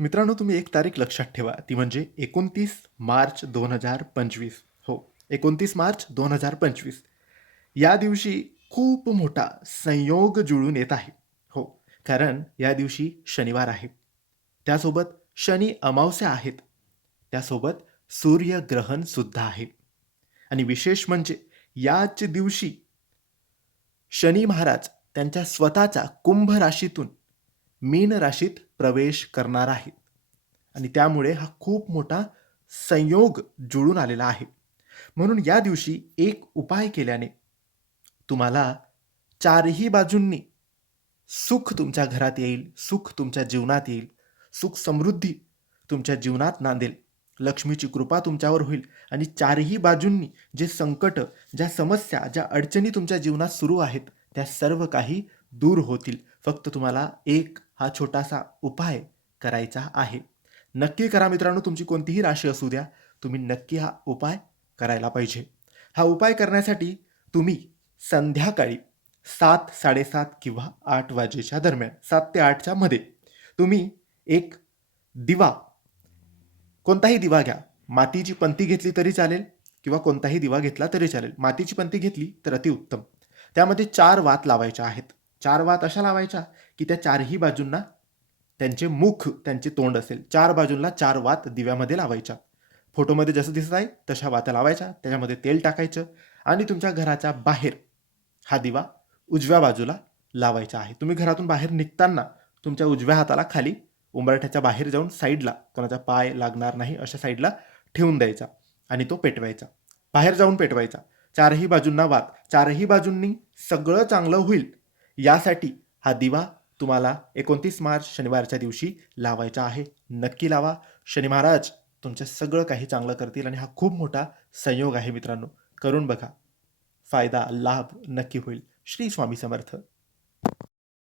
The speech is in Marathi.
मित्रांनो तुम्ही एक तारीख लक्षात ठेवा. ती म्हणजे एकोणतीस मार्च दोन हजार पंचवीस. हो एकोणतीस मार्च दोन हजार पंचवीस. या दिवशी खूप मोठा संयोग जुळून येत आहे. हो कारण या दिवशी शनिवार आहे. त्यासोबत शनी अमावस्या आहेत. त्यासोबत सूर्यग्रहण सुद्धा आहे. आणि विशेष म्हणजे याच दिवशी शनी महाराज त्यांच्या स्वतःच्या कुंभ राशीतून मीन राशीत प्रवेश करणार आहेत. आणि त्यामुळे हा खूप मोठा संयोग जुळून आलेला आहे. म्हणून या दिवशी एक उपाय केल्याने तुम्हाला चारही बाजूंनी सुख तुमच्या घरात येईल सुख तुमच्या जीवनात येईल सुख समृद्धी तुमच्या जीवनात नांदेल. लक्ष्मीची कृपा तुमच्यावर होईल आणि चारही बाजूंनी जे संकट ज्या समस्या ज्या अडचणी तुमच्या जीवनात सुरू आहेत त्या सर्व काही दूर होतील. फक्त तुम्हाला एक हा छोटासा उपाय करायचा आहे. नक्की करा मित्रांनो तुमची कोणतीही राशी असू द्या. तुम्ही नक्की हा उपाय करायला पाहिजे. हा उपाय करण्यासाठी तुम्ही संध्याकाळी सात साडेसात किंवा आठ वाजेच्या दरम्यान सात ते आठच्या मध्ये तुम्ही एक दिवा कोणताही दिवा घ्या. मातीची पंती घेतली तरी चालेल किंवा कोणताही दिवा घेतला तरी चालेल. मातीची पंती घेतली तर अतिउत्तम. त्यामध्ये चार वात लावायच्या आहेत. चार वात अशा लावायच्या की त्या चारही बाजूंना त्यांचे मुख त्यांचे तोंड असेल. चार बाजूंना चार वात दिव्यामध्ये लावायच्या. फोटोमध्ये जसं दिसत आहे तशा वात्या लावायच्या. त्याच्यामध्ये तेल टाकायचं आणि तुमच्या घराच्या बाहेर हा दिवा उजव्या बाजूला लावायचा आहे. तुम्ही घरातून बाहेर निघताना तुमच्या उजव्या हाताला खाली उंबरठ्याच्या बाहेर जाऊन साईडला कोणाचा पाय लागणार नाही अशा साईडला ठेवून द्यायचा आणि तो पेटवायचा. बाहेर जाऊन पेटवायचा. चारही बाजूंना वात. चारही बाजूंनी सगळं चांगलं होईल. यासाठी हा दिवा तुम्हाला एकोणतीस मार्च शनिवारच्या दिवशी लावायचा आहे. नक्की लावा. शनी महाराज तुमचं सगळं काही चांगलं करतील आणि हा खूप मोठा संयोग आहे मित्रांनो. करून बघा. फायदा लाभ नक्की होईल. श्री स्वामी समर्थ.